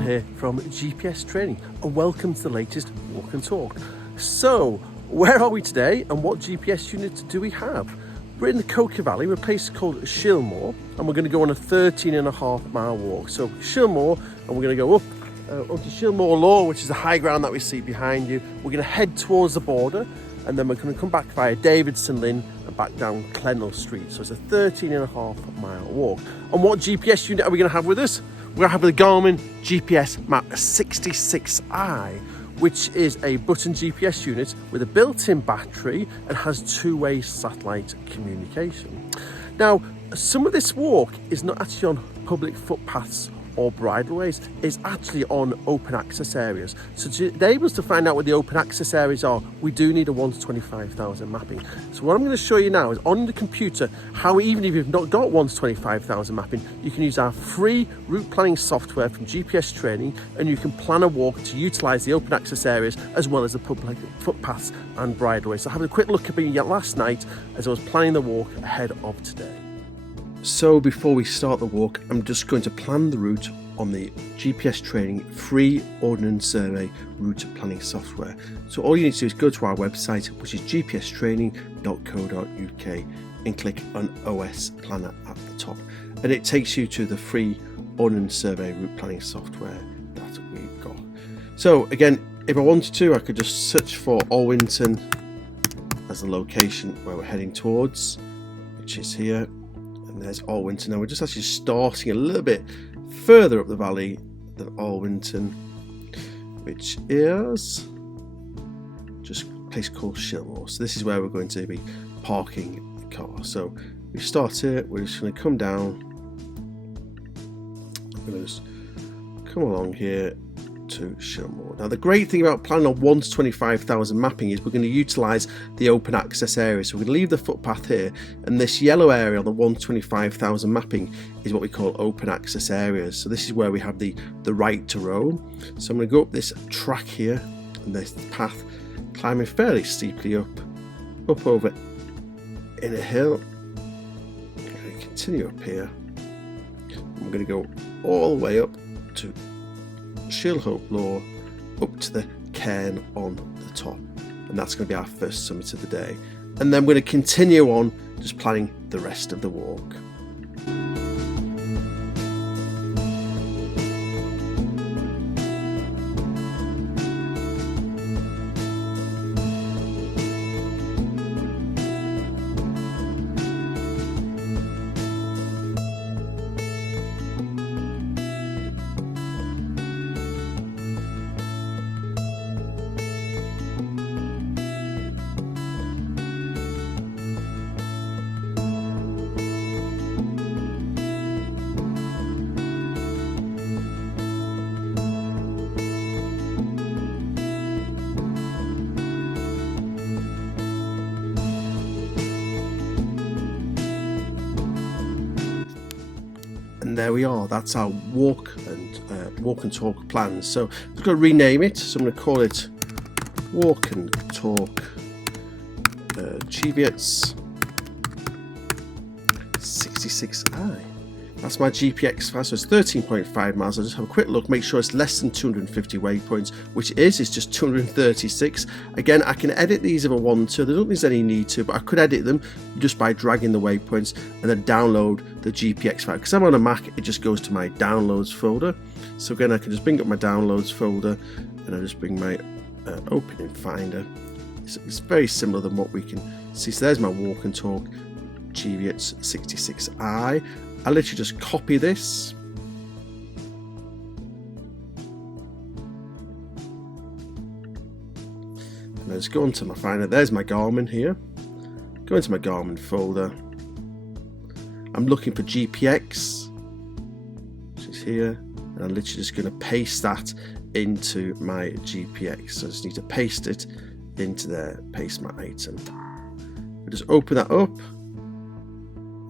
John here from GPS Training and welcome to the latest Walk and Talk. So, where are we today and what GPS unit do we have? We're in the Coca Valley, we're a place called Shillmoor, and we're going to go on a 13.5 mile walk. So Shillmoor, and we're going to go up to Shillmoor Law, which is the high ground that we see behind you. We're going to head towards the border and then we're going to come back via Davidson Lynn and back down Clennel Street. So it's a 13.5 mile walk. And what GPS unit are we going to have with us? We're going to have the Garmin GPSMAP 66i, which is a button GPS unit with a built-in battery and has two-way satellite communication. Now, some of this walk is not actually on public footpaths or bridleways, it's actually on open access areas. So to enable us to find out what the open access areas are, we do need a 1 to 25,000 mapping. So what I'm going to show you now is on the computer how, even if you've not got 1 to 25,000 mapping, you can use our free route planning software from GPS Training and you can plan a walk to utilise the open access areas as well as the public footpaths and bridleways. So having a quick look at me last night as I was planning the walk ahead of today. So before we start the walk, I'm just going to plan the route on the GPS Training free Ordnance Survey route planning software. So all you need to do is go to our website, which is gpstraining.co.uk, and click on OS Planner at the top. And it takes you to the free Ordnance Survey route planning software that we've got. So again, if I wanted to, I could just search for Alwynton as the location where we're heading towards, which is here. And there's Alwynton. Now we're just actually starting a little bit further up the valley than Alwynton, which is just a place called Shillmoor. So this is where we're going to be parking the car. So we start here, we're just going to come down, we're going to just come along here to Shillmoor. Now the great thing about planning on 1 to 25,000 mapping is we're going to utilise the open access area. So we're going to leave the footpath here, and this yellow area on the 1 to 25,000 mapping is what we call open access areas. So this is where we have the right to roam. So I'm going to go up this track here and this path, climbing fairly steeply up over in a hill. I'm going to continue up here. I'm going to go all the way up to Shillmoor Law up to the cairn on the top, and that's going to be our first summit of the day, and then we're going to continue on just planning the rest of the walk. And there we are, that's our walk and talk plans. So I'm going to rename it, so I'm going to call it Walk and Talk Cheviot's 66i. That's my GPX file, so it's 13.5 miles. I'll just have a quick look, make sure it's less than 250 waypoints, which it's just 236. Again, I can edit these if I want to. I don't think there's any need to, but I could edit them just by dragging the waypoints and then download the GPX file. Because I'm on a Mac, it just goes to my downloads folder. So again, I can just bring up my downloads folder and I just bring my opening finder. It's very similar than what we can see. So there's my walk and talk Cheviot's 66i. I literally just copy this and I just go into my finder. There's my Garmin here. Go into my Garmin folder. I'm looking for GPX, which is here, and I'm literally just going to paste that into my GPX. So I just need to paste it into there, paste my item. I just open that up.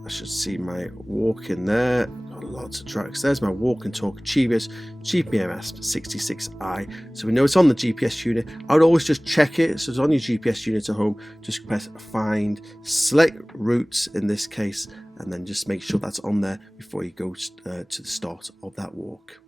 I should see my walk in there. Got lots of tracks. There's my walk and talk Cheviot GPSMAP 66i. So we know it's on the GPS unit. I would always just check it. So it's on your GPS unit at home. Just press find, select routes in this case, and then just make sure that's on there before you go to the start of that walk.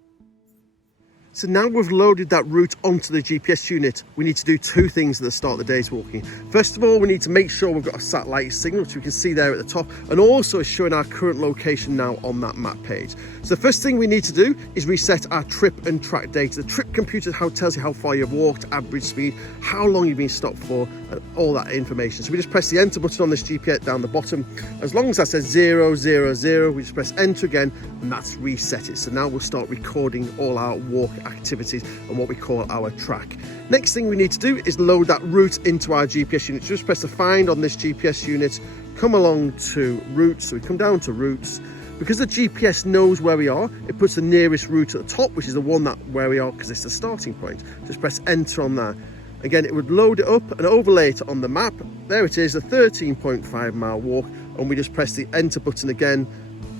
So now we've loaded that route onto the GPS unit, we need to do two things at the start of the day's walking. First of all, we need to make sure we've got a satellite signal, which we can see there at the top, and also it's showing our current location now on that map page. So the first thing we need to do is reset our trip and track data. The trip computer tells you how far you've walked, average speed, how long you've been stopped for, and all that information. So we just press the enter button on this GPS down the bottom. As long as that says 000, we just press enter again, and that's reset it. So now we'll start recording all our walk activities and what we call our track. Next thing we need to do is load that route into our GPS unit. Just press the find on this GPS unit, come along to routes. So we come down to routes. Because the GPS knows where we are, it puts the nearest route at the top, which is the one where we are because it's the starting point. Just press enter on that. Again, it would load it up and overlay it on the map. There it is, a 13.5 mile walk, and we just press the enter button again,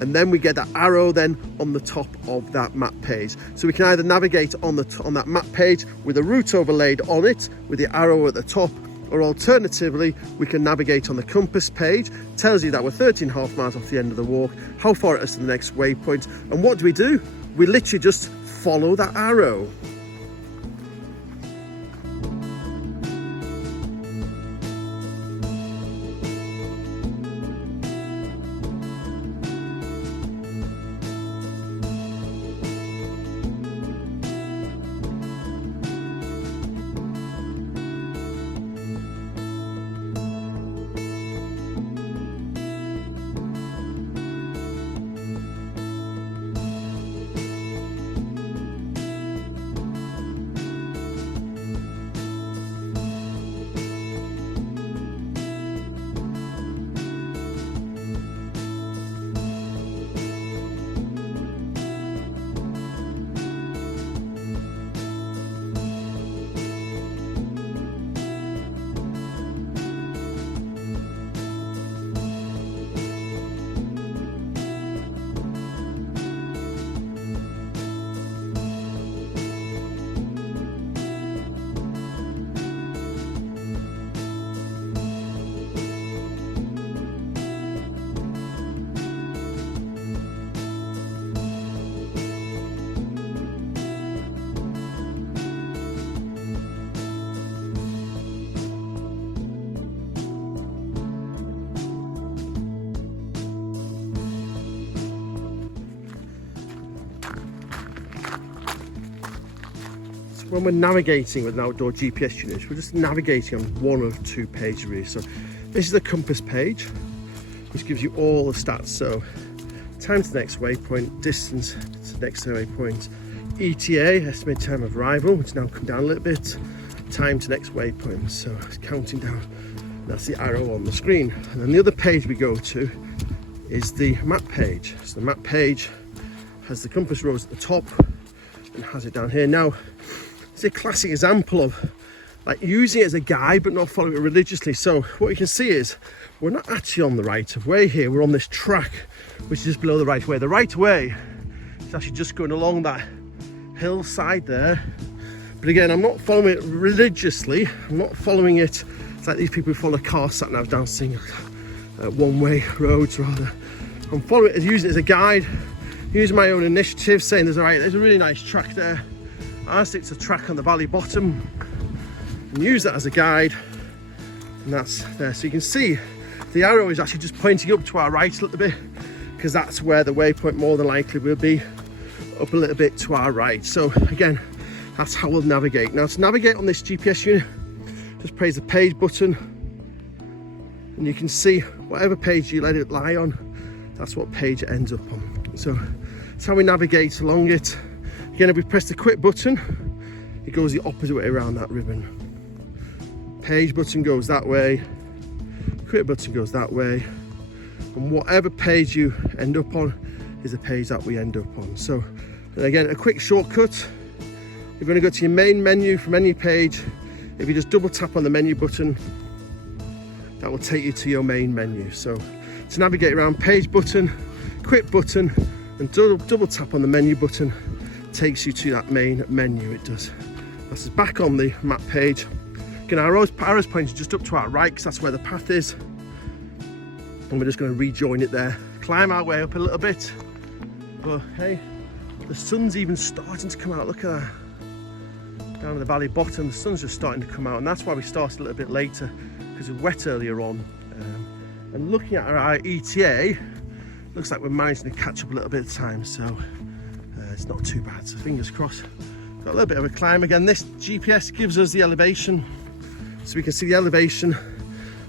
and then we get that arrow then on the top of that map page. So we can either navigate on that map page with a route overlaid on it with the arrow at the top, or alternatively we can navigate on the compass page. It tells you that we're 13.5 miles off the end of the walk, how far it is to the next waypoint, and what do? We literally just follow that arrow. When we're navigating with an outdoor GPS unit, we're just navigating on one of two pages really. So this is the compass page, which gives you all the stats. So time to the next waypoint, distance to the next waypoint, ETA, estimated time of arrival, which now come down a little bit, time to next waypoint. So it's counting down, that's the arrow on the screen. And then the other page we go to is the map page. So the map page has the compass rose at the top and has it down here. Now, it's a classic example of like using it as a guide but not following it religiously. So what you can see is we're not actually on the right of way here, we're on this track which is just below the right of way. The right of way is actually just going along that hillside there, but again I'm not following it religiously, I'm not following it. It's like these people who follow car sat navs down seeing one-way roads rather. I'm following it, using it as a guide, using my own initiative, saying there's a really nice track there. I stick to track on the valley bottom and use that as a guide, and that's there. So you can see the arrow is actually just pointing up to our right a little bit because that's where the waypoint more than likely will be, up a little bit to our right. So again, that's how we'll navigate. Now to navigate on this GPS unit, just press the page button and you can see whatever page you let it lie on, that's what page it ends up on. So that's how we navigate along it. Again, if we press the quit button, it goes the opposite way around that ribbon. Page button goes that way, quit button goes that way, and whatever page you end up on is the page that we end up on. So, and again, a quick shortcut. If you're going to go to your main menu from any page, if you just double tap on the menu button, that will take you to your main menu. So to navigate around, page button, quit button, and double tap on the menu button takes you to that main menu. It does. That's back on the map page. Again, our arrow's pointing just up to our right because that's where the path is, and we're just going to rejoin it there, climb our way up a little bit. But hey, the sun's even starting to come out, look at that. down at the valley bottom. The sun's just starting to come out, and that's why we started a little bit later, because it was wet earlier on. And looking at our ETA, looks like we're managing to catch up a little bit of time, so it's not too bad. So fingers crossed. Got a little bit of a climb again. This GPS gives us the elevation, so we can see the elevation.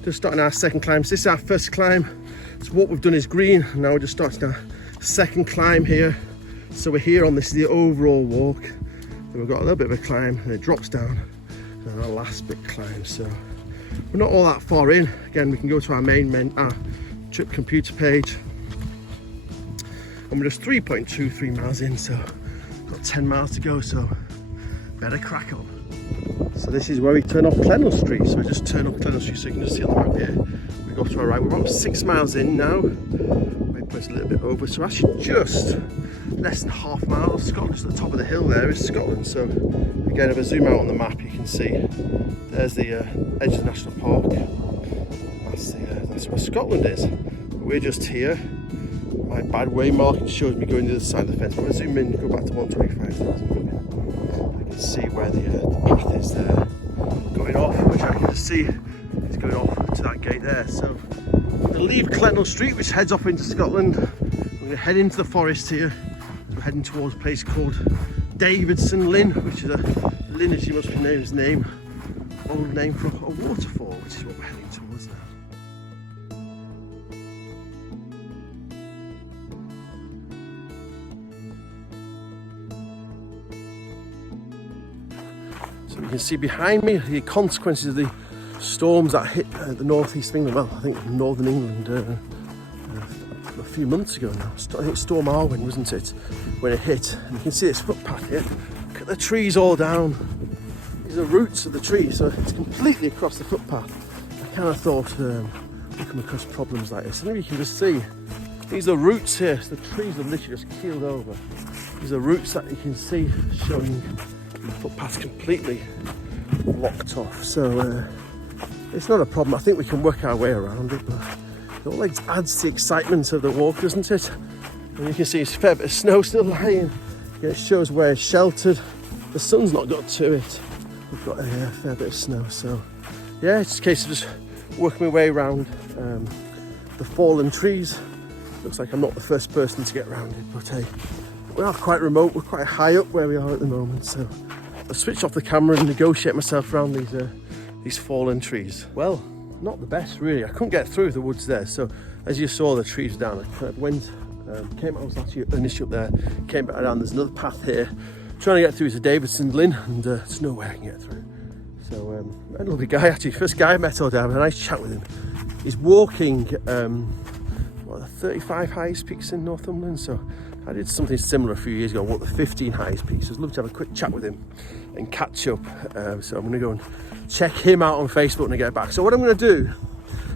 Just starting our second climb. So this is our first climb. So what we've done is green, and now we're just starting our second climb here. So we're here on this is the overall walk. Then we've got a little bit of a climb, and it drops down, and then our last big climb. So we're not all that far in. Again, we can go to our main trip computer page, and we're just 3.23 miles in, so got 10 miles to go, so better crack on. So this is where we turn off Clennel Street. So we just turn off Clennel Street, so you can just see on the map here. We go to our right. We're about 6 miles in now. Waypoint's a little bit over, so actually just less than half a mile. Scotland, just at the top of the hill there is Scotland. So again, if I zoom out on the map, you can see there's the edge of the national park. That's where Scotland is. But we're just here. My bad way marking shows me going to the other side of the fence. But if I zoom in, go back to 125,000. I can see where the path is there going off, which I can see is going off to that gate there. So we're going to leave Clennel Street, which heads off into Scotland. We're going to head into the forest here. So we're heading towards a place called Davidson Linn, which is Linn, as you must be named his name, old name for a waterfall, which is what we're heading towards now. So you can see behind me the consequences of the storms that hit the northeast of England, well, I think northern England a few months ago now. I think Storm Arwen, wasn't it, when it hit? And you can see this footpath here. Look at the trees all down. These are roots of the trees, so it's completely across the footpath. I kind of thought we'd come across problems like this. And then you can just see, these are roots here. So the trees are literally just keeled over. These are roots that you can see showing the footpath's completely blocked off, so it's not a problem. I think we can work our way around it, but it all adds to the excitement of the walk, doesn't it? And you can see it's a fair bit of snow still lying. It shows where it's sheltered. The sun's not got to it. We've got a fair bit of snow, so yeah, it's a case of just working my way around the fallen trees. Looks like I'm not the first person to get around it, but hey, we are quite remote. We're quite high up where we are at the moment, so I'll switch off the camera and negotiate myself around these fallen trees. Well, not the best really. I couldn't get through the woods there, so as you saw, the trees were down. I kind of went, came out, I was actually initially up there, came back down. There's another path here. Trying to get through to Davidson Linn, and there's no way I can get through. So a lovely guy actually, first guy I met all day. I had a nice chat with him. He's walking the 35 highest peaks in Northumberland, so I did something similar a few years ago. I walked the 15 highest peaks. I'd love to have a quick chat with him and catch up. So I'm going to go and check him out on Facebook when I get back. So what I'm going to do,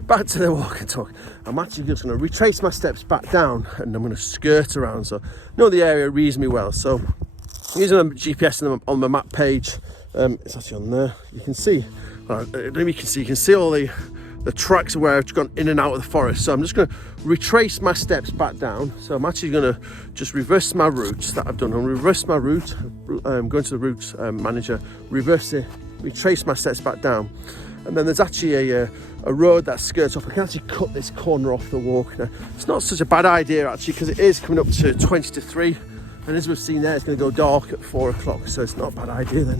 back to the walk and talk, I'm actually just going to retrace my steps back down, and I'm going to skirt around. So I know the area reasonably well. So using a GPS on my map page, it's actually on there. You can see, you can see all the tracks of where I've gone in and out of the forest. So I'm just going to retrace my steps back down. So I'm actually going to just reverse my routes that I've done. I'm going to reverse my route, go into the route manager, reverse it, retrace my steps back down. And then there's actually a road that skirts off. I can actually cut this corner off the walk. Now, it's not such a bad idea actually, because it is coming up to 20 to 3. And as we've seen there, it's going to go dark at 4 o'clock, so it's not a bad idea then.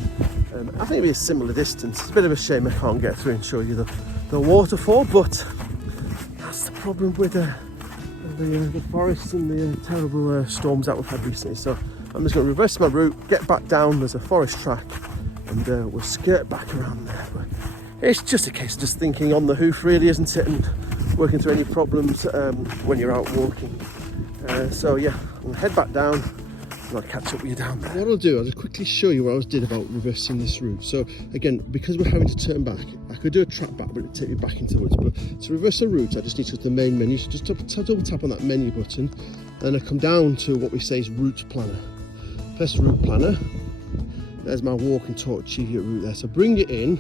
I think it'll be a similar distance. It's a bit of a shame I can't get through and show you the waterfall, but that's the problem with the forest and the terrible storms that we've had recently. So I'm just going to reverse my route, get back down. There's a forest track, and we'll skirt back around there. But it's just a case of just thinking on the hoof, really, isn't it? And working through any problems when you're out walking. So yeah, I'm going to head back down. I'll catch up with you down there. What I'll do, I'll just quickly show you what I was did about reversing this route. So again, because we're having to turn back, I could do a track back, but it'd take me back into the woods. But to reverse a route, I just need to go to the main menu. So just double tap on that menu button, and I come down to what we say is Route Planner. Press Route Planner. There's my walk and talk Cheviot route there. So bring it in,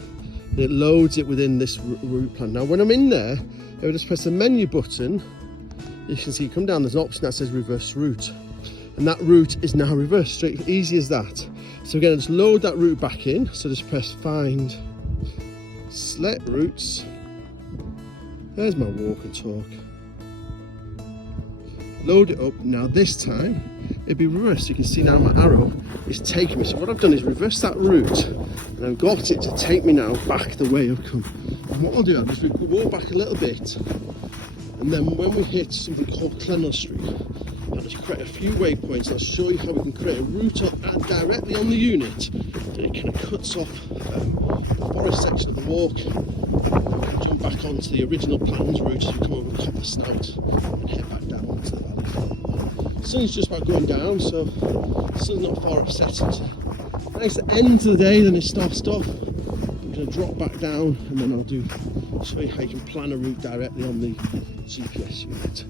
and it loads it within this route plan. Now when I'm in there, I'll just press the menu button. You can see, come down, there's an option that says reverse route. and that route is now reversed, straight, easy as that. So again, just load that route back in, so just press find, select routes, there's my walk and talk, load it up. Now this time it'd be reversed. You can see now my arrow is taking me, so what I've done is reverse that route and I've got it to take me now back the way I've come. And what I'll do, I'll just walk back a little bit, and then when we hit something called Clennel Street, I'll just create a few waypoints. I'll show you how we can create a route directly on the unit that it kind of cuts off the forest section of the walk. We can jump back onto the original plans route as we come over Copper Snout and head back down into the valley. The sun's just about going down, so the sun's not far offset. It's a nice end to the day, then it starts off. I'm going to drop back down, and then I'll show you how you can plan a route directly on the GPS unit.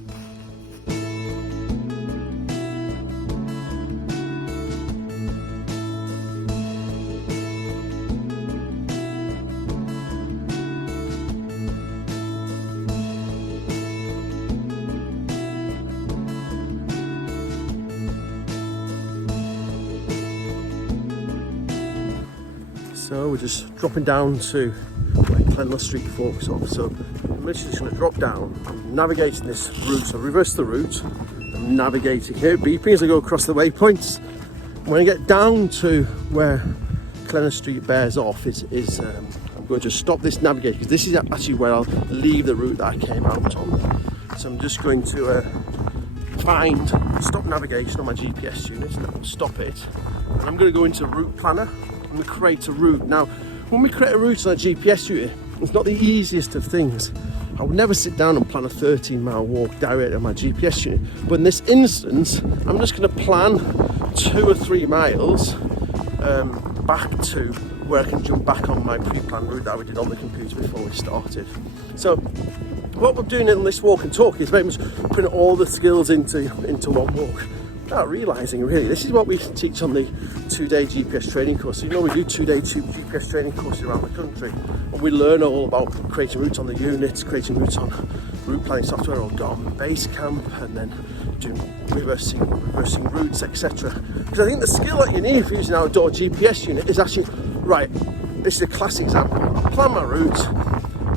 So we're just dropping down to where Clennel Street forks off. So I'm literally just going to drop down, I'm navigating this route, so reverse the route, I'm navigating here, beeping as I go across the waypoints. And when I get down to where Clennel Street bears off, I'm going to stop this navigation, because this is actually where I'll leave the route that I came out on. So I'm just going to find stop navigation on my GPS unit, and that will stop it. And I'm going to go into Route Planner. And we create a route. Now, when we create a route on a GPS unit, it's not the easiest of things. I would never sit down and plan a 13-mile walk directly on my GPS unit. But in this instance, I'm just going to plan 2 or 3 miles back to where I can jump back on my pre-planned route that we did on the computer before we started. So what we're doing in this walk and talk is very much putting all the skills into one walk. Without realising, really, this is what we teach on the 2-day GPS training course. So, you know, we do 2-day GPS training courses around the country, and we learn all about creating routes on the units, creating routes on route planning software or Garmin Basecamp, and then doing reversing routes, etc. Because I think the skill that you need for using an outdoor GPS unit is actually, right, this is a classic example. I plan my route,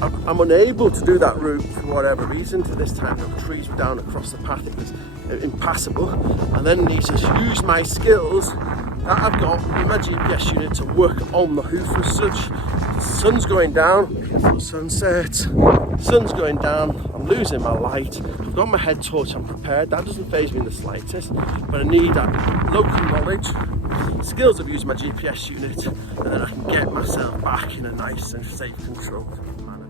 I'm unable to do that route for whatever reason. For this time, the trees were down across the path, it was impassable, and then need to use my skills that I've got in my GPS unit to work on the hoof as such. The sun's going down, beautiful sunset, sun's going down, I'm losing my light, I've got my head torch, I'm prepared, that doesn't faze me in the slightest, but I need that local knowledge, skills of using my GPS unit, and then I can get myself back in a nice and safe, controlled manner.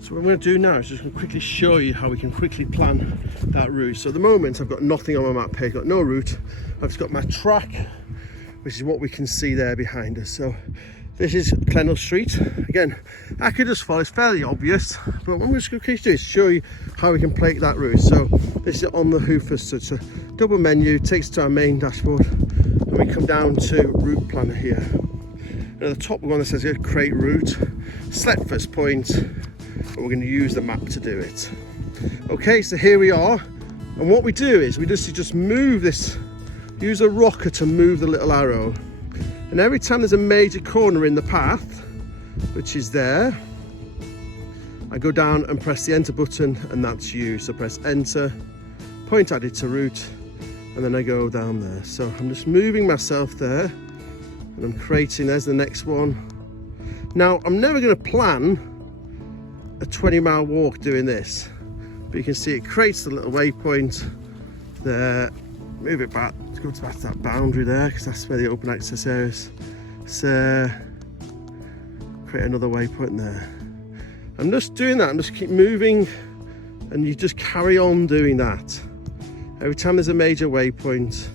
So what I'm going to do now is just going to quickly show you how we can quickly plan that route. So at the moment I've got nothing on my map here, I've got no route, I've just got my track, which is what we can see there behind us. So this is Clennel Street. Again, I could just follow, it's fairly obvious, but what I'm just going to quickly do is show you how we can play that route. So this is on the hoof as such, so double menu, takes us to our main dashboard, and we come down to Route Planner here. And at the top one that says here, create route, select first point, and we're going to use the map to do it. Okay, so here we are, and what we do is we just move this, use a rocker to move the little arrow, and every time there's a major corner in the path, which is there, I go down and press the enter button, and that's used. So press enter, point added to route, and then I go down there. So I'm just moving myself there, and I'm creating, there's the next one. Now I'm never going to plan a 20-mile walk doing this, but you can see it creates the little waypoint there. Move it back, let's go back to that boundary there, because that's where the open access area is. So create another waypoint there. I'm just doing that, I'm just keep moving, and you just carry on doing that. Every time there's a major waypoint,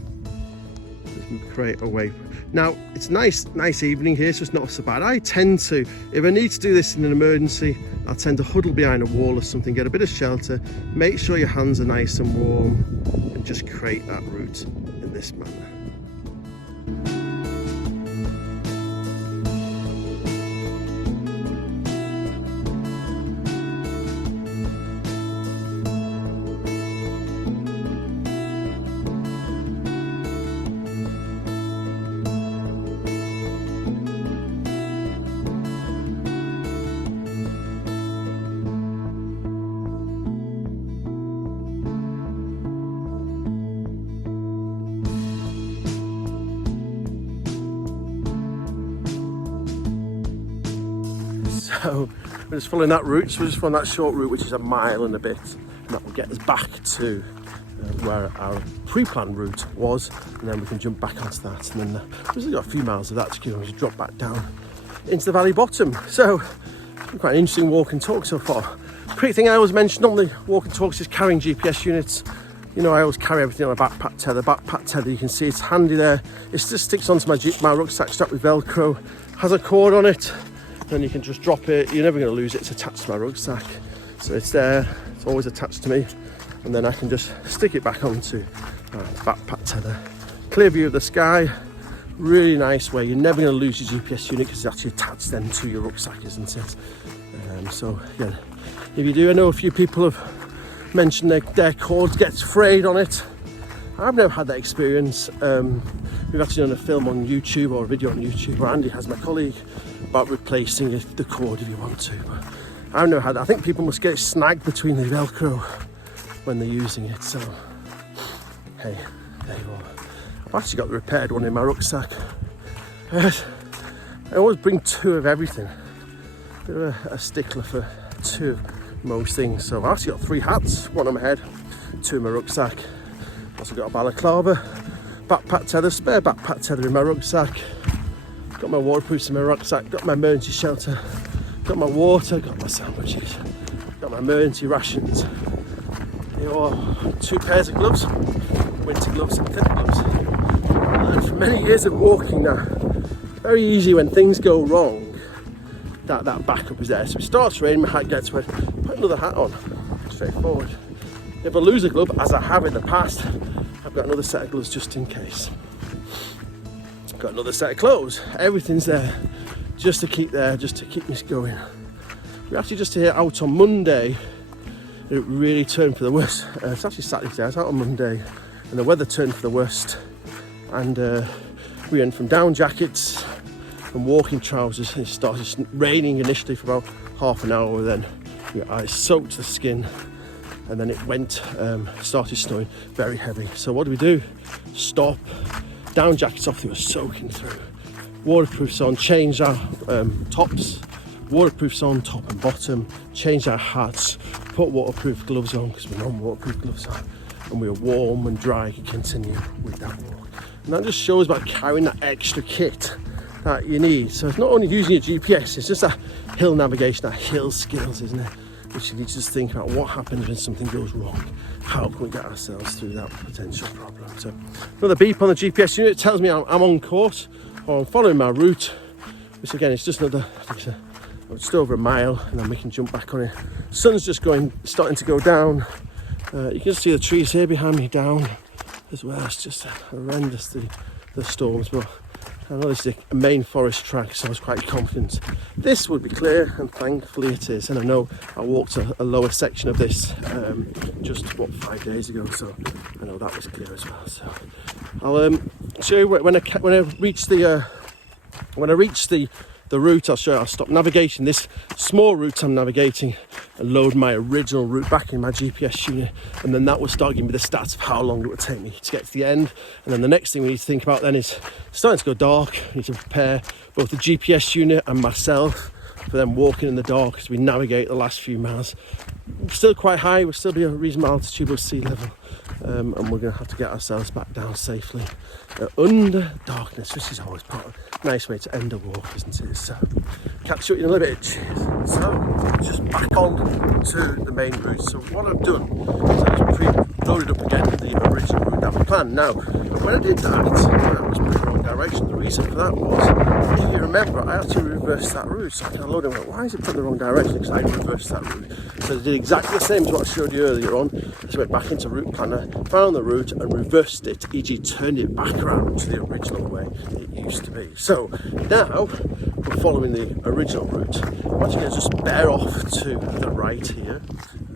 just create a waypoint. Now, it's nice evening here, so it's not so bad. I tend to, if I need to do this in an emergency, I tend to huddle behind a wall or something, get a bit of shelter, make sure your hands are nice and warm, and just create that route in this manner. So we're just following that route, so we're just following that short route, which is a mile and a bit, and that will get us back to where our pre-planned route was, and then we can jump back onto that, and then we've got a few miles of that to go and just drop back down into the valley bottom. So it's been quite an interesting walk and talk so far. Quick thing I always mention on the walk and talks is carrying GPS units. You know, I always carry everything on a backpack tether. Backpack tether, you can see it's handy there. It just sticks onto my rucksack strapped with Velcro, has a cord on it. Then you can just drop it, you're never going to lose it, it's attached to my rucksack. So it's there, it's always attached to me. And then I can just stick it back onto backpack tether. Clear view of the sky, really nice way. You're never going to lose your GPS unit because it's actually attached then to your rucksack, isn't it? So again, if you do, I know a few people have mentioned their cords get frayed on it. I've never had that experience. We've actually done a film on YouTube, or a video on YouTube, where Andy has, my colleague, about replacing the cord if you want to. But I've never had that. I think people must get snagged between the Velcro when they're using it. So, hey, there you are. I've actually got the repaired one in my rucksack. I always bring two of everything. Bit of a stickler for two of most things. So I've actually got 3 hats, one on my head, 2 in my rucksack. Also got a balaclava, backpack tether, spare backpack tether in my rucksack. Got my waterproofs in my rucksack, got my emergency shelter, got my water, got my sandwiches, got my emergency rations. Here are 2 pairs of gloves, winter gloves and thinner gloves. I learned from many years of walking that very easy when things go wrong, that backup is there. So it starts raining, my hat gets wet, put another hat on, straightforward. If I lose a glove, as I have in the past, I've got another set of gloves just in case. Got another set of clothes, everything's there just to keep me going. We're actually just here out on Monday. It really turned for the worst. It's actually Saturday today. I was out on Monday and the weather turned for the worst, and we went from down jackets and walking trousers. It started raining initially for about half an hour, then your eyes soaked to the skin, and then it started snowing very heavy. So what do? Stop, down jackets off, they were soaking through. Waterproofs on, changed our tops, waterproofs on top and bottom, changed our hats, put waterproof gloves on because we're non-waterproof gloves on, and we were warm and dry to continue with that walk. And that just shows about carrying that extra kit that you need. So it's not only using your GPS, it's just that hill navigation, that hill skills, isn't it? Which you need to just think about what happens when something goes wrong. How can we get ourselves through that potential problem? So another beep on the GPS unit tells me I'm on course, or I'm following my route, which again is just another, just over a mile, and then we can jump back on it. Sun's just starting to go down. You can see the trees here behind me down as well. It's just horrendous, the storms, but I know this is a main forest track, so I was quite confident this would be clear, and thankfully it is. And I know I walked a lower section of this just 5 days ago, so I know that was clear as well. So I'll show you when I reach the route. I'll stop navigating this small route I'm navigating and load my original route back in my GPS unit, and then that will start giving me the stats of how long it would take me to get to the end. And then the next thing we need to think about then is it's starting to go dark. We need to prepare both the GPS unit and myself for them walking in the dark as we navigate the last few miles. Still quite high, we'll still be a reasonable altitude above sea level, and we're going to have to get ourselves back down safely under darkness, which is always a nice way to end a walk, isn't it? So catch you in a little bit. Cheers. So just back on to the main route. So what I've done is I've loaded up again the original route that we planned. Now when I did that, I was pretty wrong. wrong direction. The reason for that was, if you remember, I had to reverse that route. So I kind of loaded and went, why is it put in the wrong direction? Because I reversed that route. So they did exactly the same as what I showed you earlier on. So I went back into Route Planner, found the route and reversed it, e.g. turned it back around to the original way it used to be. So now we're following the original route. I'm actually going to just bear off to the right here.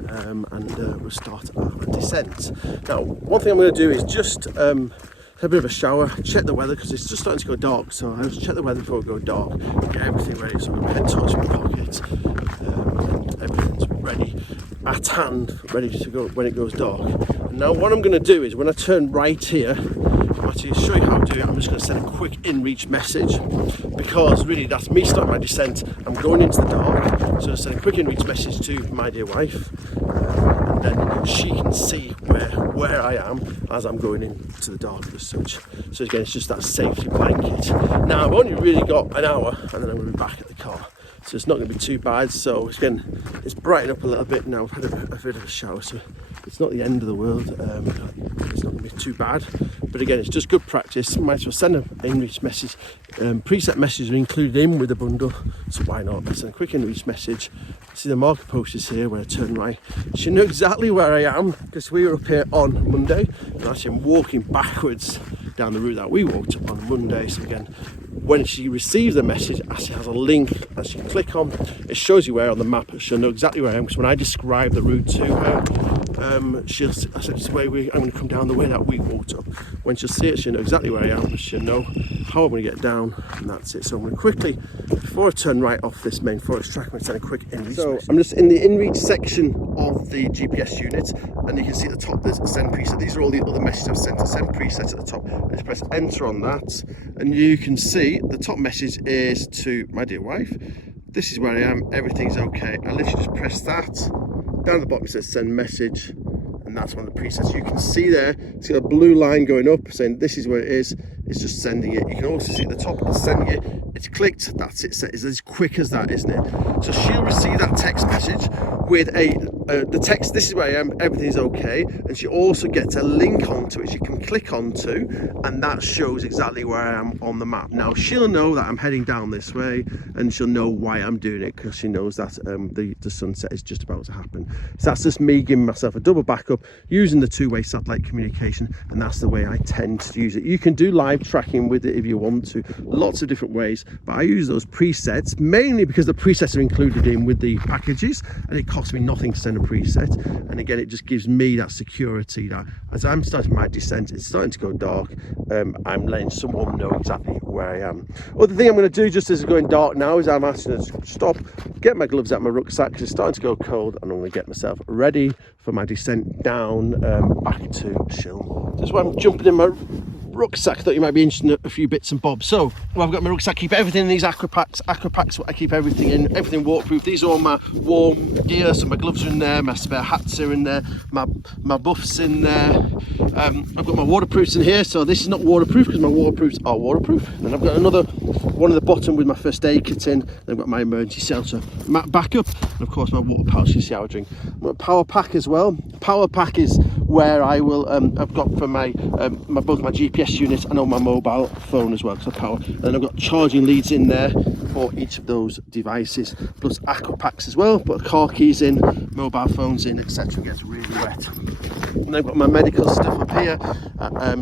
And we'll start our descent. Now, one thing I'm going to do is just have a bit of a shower, check the weather because it's just starting to go dark. So I'll just check the weather before we go dark, get everything ready. So I've got my head torch in my pocket, and everything's ready at hand, ready to go when it goes dark. And now, what I'm going to do is when I turn right here, I'm actually show you how to do it. I'm just going to send a quick inReach message because really that's me starting my descent. I'm going into the dark, so I send a quick inReach message to my dear wife, and then she can see where I am as I'm going into the dark as such. So again, it's just that safety blanket. Now I've only really got an hour, and then I'm going to be back at the car. So it's not going to be too bad. So again, it's brightened up a little bit now. I've had a bit of a shower, so it's not the end of the world. It's not going to be too bad. But again, it's just good practice. Might as well send an inReach message. Preset messages are included in with the bundle, so why not? I send a quick inReach message. See the marker post is here when I turn right. She knew exactly where I am because we were up here on Monday, and actually I'm walking backwards down the route that we walked up on Monday. So again, when she receives the message, actually has a link that she can click on. It shows you where on the map. She'll know exactly where I am because when I describe the route to her, she'll say, I'm going to come down the way that we walked up. When she'll see it, she'll know exactly where I am. She'll know how I'm going to get down, and that's it. So I'm going to quickly, before I turn right off this main forest track, I'm going to send a quick inReach. So I'm just in the inReach section of the GPS unit, and you can see at the top there's a send preset. These are all the other messages I've sent. A send preset at the top. I just press enter on that, and you can see the top message is to my dear wife. This is where I am. Everything's okay. I literally just press that. Down at the bottom it says send message, and that's one of the presets. You can see there, see a blue line going up saying this is where it is. It's just sending it. You can also see at the top it's sending it. It's clicked. That's it. It's as quick as that, isn't it? So she'll receive that text message with the text. This is where I am. Everything's okay. And she also gets a link onto it. She can click onto, and that shows exactly where I am on the map. Now she'll know that I'm heading down this way, and she'll know why I'm doing it because she knows that the sunset is just about to happen. So that's just me giving myself a double backup using the two-way satellite communication, and that's the way I tend to use it. You can do live tracking with it if you want to, lots of different ways, but I use those presets mainly because the presets are included in with the packages, and it costs me nothing to send a preset. And again, it just gives me that security that as I'm starting my descent, it's starting to go dark, I'm letting someone know exactly where I am. Other thing I'm going to do just as it's going dark now is I'm asking to stop, get my gloves out of my rucksack because it's starting to go cold, and I'm going to get myself ready for my descent down back to Shillmoor. That's why I'm jumping in my rucksack. I thought you might be interested in a few bits and bobs. So I've got my rucksack, keep everything in these aqua packs. I keep everything in, everything waterproof. These are all my warm gear, so my gloves are in there, my spare hats are in there, my buffs in there. I've got my waterproofs in here, so this is not waterproof because my waterproofs are waterproof. And I've got another one at the bottom with my first aid kit in. And I've got my emergency shelter mat backup, and of course my water pouch. You see how I drink. I've got a power pack as well. Power pack is where I will I've got for my both my GPS unit and on my mobile phone as well, because I power. And I've got charging leads in there for each of those devices, plus aqua packs as well. Put car keys in, mobile phones in, etc. It gets really wet. And I've got my medical stuff up here,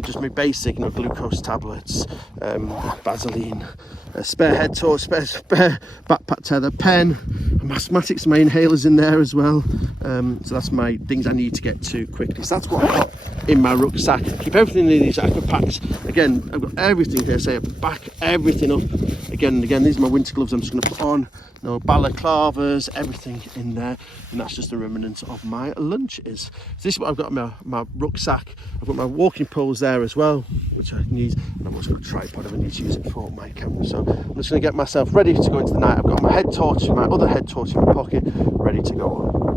just my basic, glucose tablets, Vaseline, a spare head torch, spare backpack tether, pen, my asthmatics, my inhalers in there as well. So that's my things I need to get to quickly. So that's what I've got in my rucksack. Keep everything in these aqua packs. Again, I've got everything here, so I back everything up. Again and again, these are my winter gloves I'm just going to put on. No balaclavas, everything in there, and that's just the remnants of my lunches. So this is what I've got in my rucksack. I've got my walking poles there as well, which I need, and I've also got a tripod if I need to use it for my camera. So I'm just going to get myself ready to go into the night. I've got my head torch, my other head torch in my pocket, ready to go on.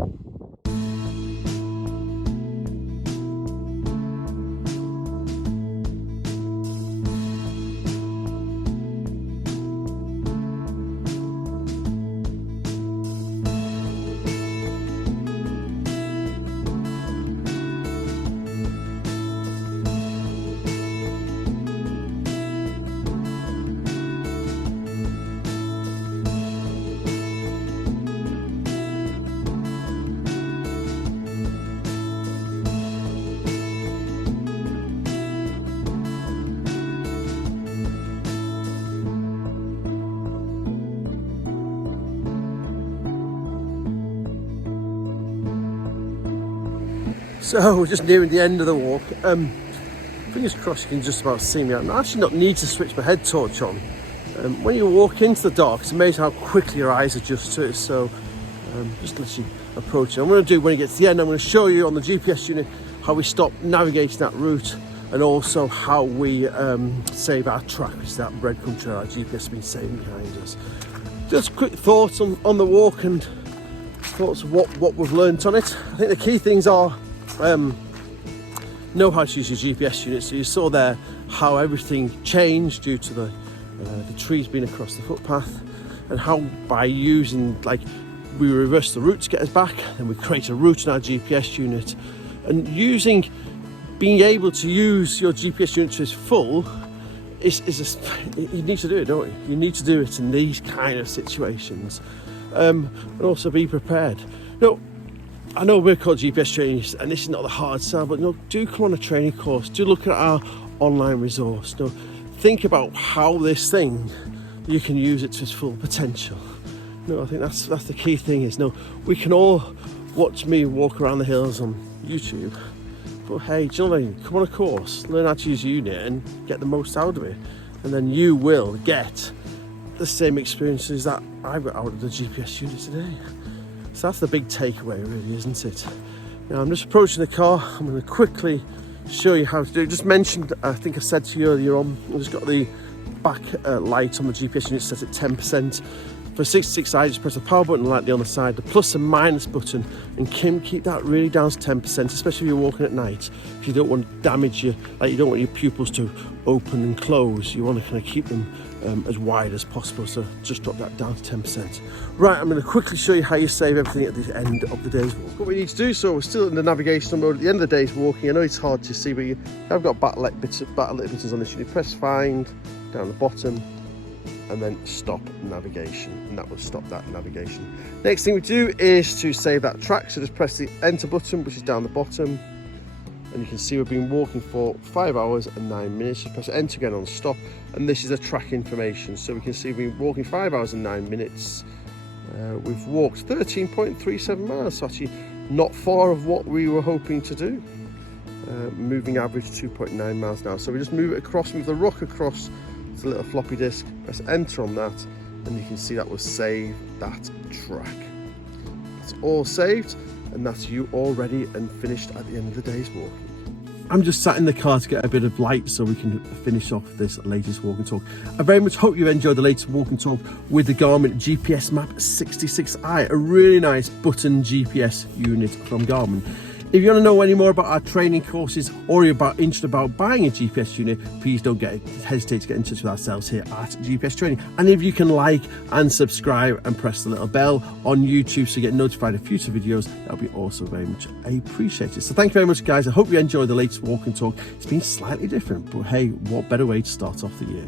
So we're just nearing the end of the walk. Fingers crossed you can just about see me. I actually not need to switch my head torch on. When you walk into the dark, it's amazing how quickly your eyes adjust to it. So just literally approach it. I'm going to do when it gets to the end, I'm going to show you on the GPS unit how we stop navigating that route, and also how we save our track, which is that breadcrumb trail our GPS has been saving behind us. Just quick thoughts on the walk and thoughts of what we've learnt on it. I think the key things are know how to use your GPS unit. So you saw there how everything changed due to the trees being across the footpath, and how by using, like, we reverse the route to get us back, and we create a route in our GPS unit, and being able to use your GPS unit to its full you need to do it, don't you? You need to do it in these kind of situations, and also be prepared. I know we're called GPS trainers, and this is not the hard sell, but do come on a training course. Do look at our online resource. Think about how this thing, you can use it to its full potential. I think that's the key thing is, we can all watch me walk around the hills on YouTube, but hey, do you know what I mean? Come on a course, learn how to use your unit and get the most out of it, and then you will get the same experiences that I got out of the GPS unit today. So that's the big takeaway, really, isn't it? Now I'm just approaching the car. I'm going to quickly show you how to do it. Just mentioned, I think I said to you earlier on, I've just got the back light on the GPS unit set at 10%. For 66i, just press the power button lightly on the side, the plus and minus button, and keep that really down to 10%, especially if you're walking at night. If you don't want to damage you don't want your pupils to open and close, you want to kind of keep them as wide as possible, so just drop that down to 10%. Right, I'm going to quickly show you how you save everything at the end of the day's walk. What we need to do, so we're still in the navigational mode at the end of the day's walking. I know it's hard to see, but I've got battle buttons on this unit. Press find down the bottom, and then stop navigation, and that will stop that navigation. Next thing we do is to save that track, so just press the enter button, which is down the bottom, and you can see we've been walking for 5 hours and 9 minutes. Just press enter again on stop, and this is a track information, so we can see we've been walking 5 hours and 9 minutes. We've walked 13.37 miles, so actually not far of what we were hoping to do. Moving average 2.9 miles an hour, so we just move it across, move the rock across a little floppy disk, press enter on that, and you can see that will save that track. It's all saved, and that's you all ready and finished at the end of the day's walk. I'm just sat in the car to get a bit of light so we can finish off this latest walk and talk. I very much hope you enjoyed the latest walk and talk with the Garmin GPSMAP 66i, a really nice button GPS unit from Garmin. If you want to know any more about our training courses, or you're interested about buying a GPS unit, please don't hesitate to get in touch with ourselves here at GPS Training. And if you can like and subscribe and press the little bell on YouTube so you get notified of future videos, that would be also very much appreciated. So thank you very much, guys. I hope you enjoyed the latest walk and talk. It's been slightly different, but hey, what better way to start off the year?